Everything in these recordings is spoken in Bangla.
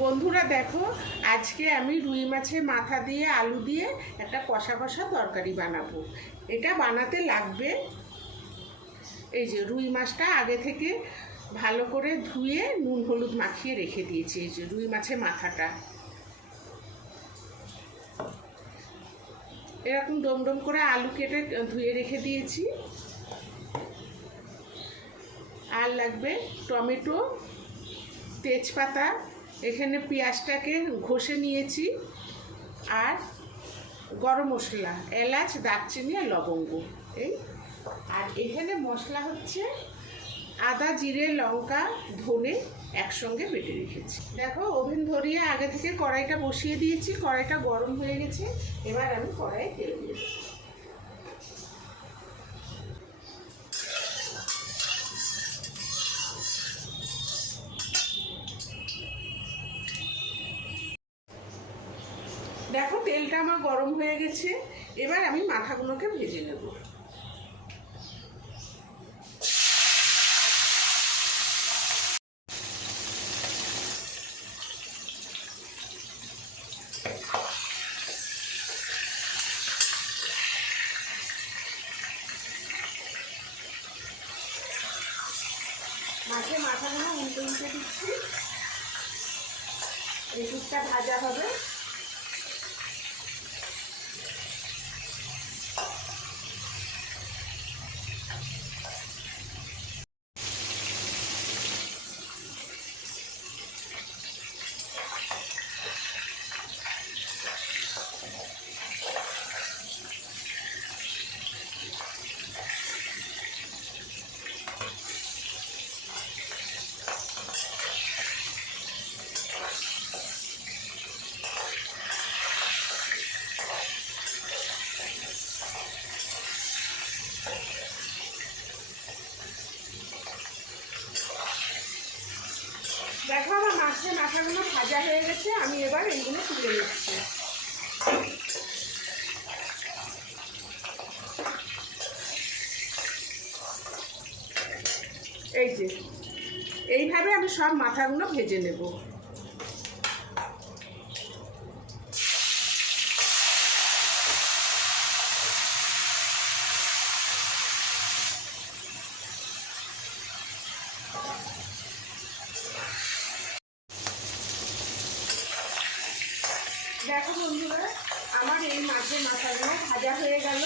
বন্ধুরা দেখো, আজকে আমি রুই মাছের মাথা দিয়ে, আলু দিয়ে একটা কষা কষা তরকারি বানাবো। এটা বানাতে লাগবে এই যে রুই মাছটা আগে থেকে ভালো করে ধুয়ে নুন, হলুদ মাখিয়ে রেখে দিয়েছি, এই যে রুই মাছের মাথাটা। এরকম ডম ডম করে আলু কেটে ধুয়ে রেখে দিয়েছি। আর লাগবে টমেটো, তেজপাতা এখানে পেঁয়াজটাকে ঘষে নিয়েছি আর গরম মশলা, এলাচ, দারচিনি আর লবঙ্গ, এই। আর এখানে মশলা হচ্ছে আদা, জিরে, লঙ্কা, ধনে একসঙ্গে বেটে রেখেছি। দেখো, ওভেন ধরিয়ে আগে থেকে কড়াইটা বসিয়ে দিয়েছি, কড়াইটা গরম হয়ে গেছে, এবার আমি কড়াই তেল দিয়ে দেবো। দেখো, তেলটা আমার গরম হয়ে গেছে। এবার আমি মাথাগুলোকে ভেজে নেব। মাথাগুলো উল্টে উল্টে দিচ্ছি। এদিকটা ভাজা হবে দেখো আমার মাছের মাথাগুলো ভাজা হয়ে গেছে, আমি এবার এইগুলো তুলে নিচ্ছি। এই যে, এইভাবে আমি সব মাথাগুলো ভেজে নেব। দেখো বন্ধুরা, আমার এই মাছের মাথাগুলো ভাজা হয়ে গেল।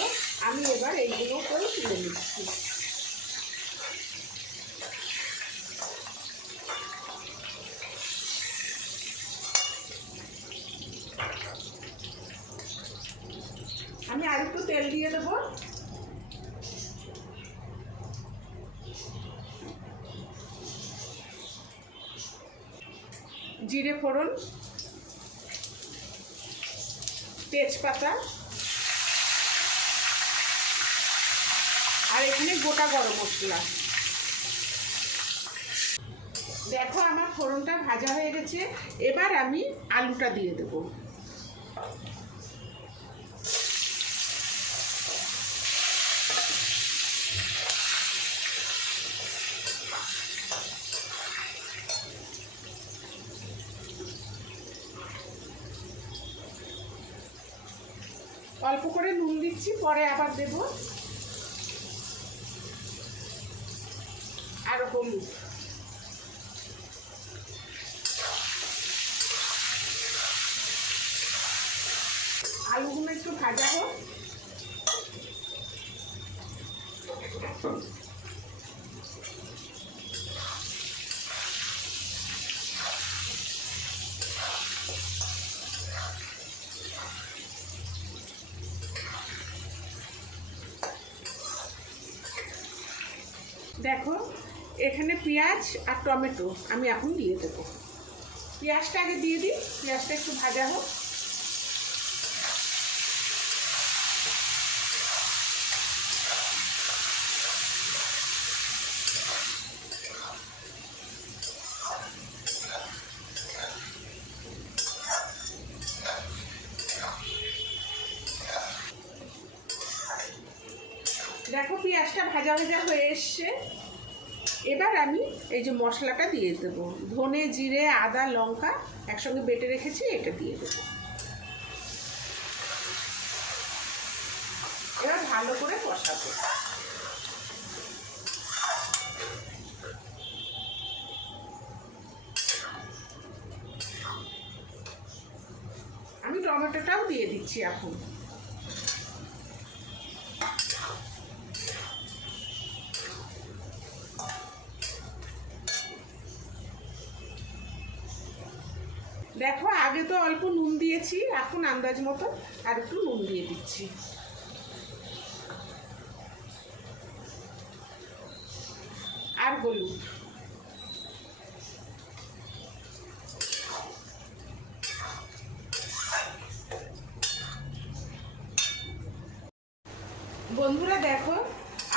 আমি এবার এইগুলো করে তুলে নিচ্ছি। আমি আর একটু তেল দিয়ে দেবো। জিরে ফোড়ন। তেজপাতা। আর এখানে গোটা গরম মশলা। দেখো আমার ফোড়নটা ভাজা হয়ে গেছে। এবার আমি আলুটা দিয়ে দেব। অল্প করে নুন দিচ্ছি পরে আবার দেব। আর হলুদ আলুগুলো একটু ভাজা হোক। দেখো, এখানে পেঁয়াজ আর টমেটো আমি এখন দিয়ে দেবো। পেঁয়াজটা আগে দিয়ে দিই, পেঁয়াজটা একটু ভাজা হোক দেখো পেঁয়াজটা ভাজা ভাজা হয়ে এসছে। এবার আমি এই যে মশলাটা দিয়ে দেবো। ধনে, জিরে, আদা, লঙ্কা একসঙ্গে বেটে রেখেছি, এটা দিয়ে দেবো। এবার ভালো করে কষাবো। আমি টমেটোটাও দিয়ে দিচ্ছি এখন। দেখো, আগে তো অল্প নুন দিয়েছি, এখন আন্দাজ মতো আর একটু নুন দিয়ে দিচ্ছি। আর হলুদ। বন্ধুরা দেখো,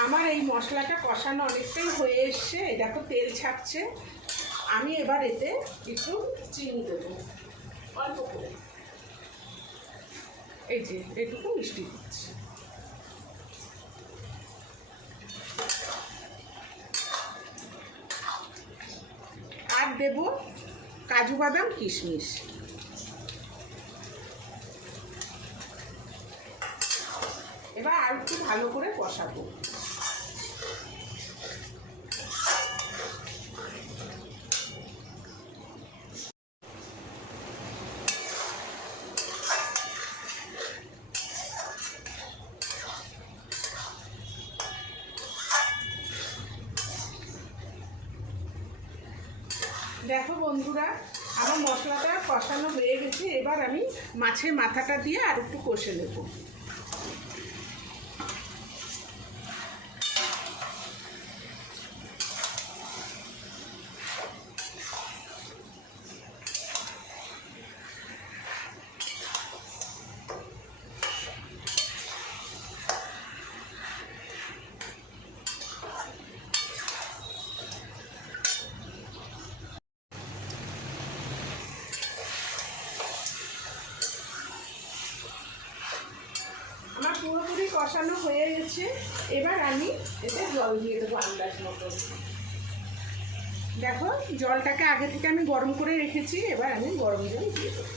আমার এই মশলাটা কষানো অনেকটাই হয়ে এসছে। দেখো, তেল ছাড়ছে। আমি এবার এতে একটু চিনি দেবো। অল্প করে। এই যে, এটুকু মিষ্টি দিচ্ছি। আর দেব কাজু বাদাম, কিশমিশ। এবার আর একটু ভালো করে কষাবো। দেখো বন্ধুরা, আমার মশলাটা কষানো হয়ে গেছে, এবার আমি মাছের মাথাটা দিয়ে আর একটু কষে নেব আমার পুরোপুরি কষানো হয়ে গেছে। এবার আমি এতে জল দিয়ে দেবো আন্দাজ মতো। দেখো, জলটাকে আগে থেকে আমি গরম করে রেখেছি, এবার আমি গরম জল দিয়ে দেবো।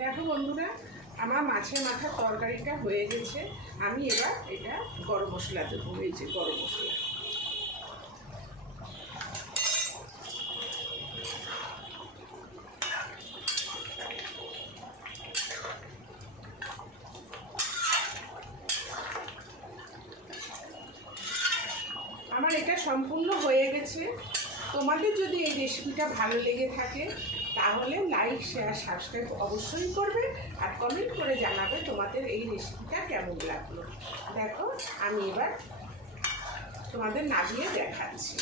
দেখো বন্ধুরা, আমার মাছের মাথা তরকারিটা হয়ে গেছে। আমি এবার এটা গরম মশলা দেবো, এই যে গরম মশলা। আমার এটা সম্পূর্ণ হয়ে গেছে। তোমাদের যদি এই রেসিপিটা ভালো লেগে থাকে তাহলে লাইক শেয়ার সাবস্ক্রাইব অবশ্যই করবে আর কমেন্ট করে জানাবে তোমাদের এই রেসিপিটা কেমন লাগল। দেখো, আমি এবার তোমাদের নামিয়ে দেখাচ্ছি।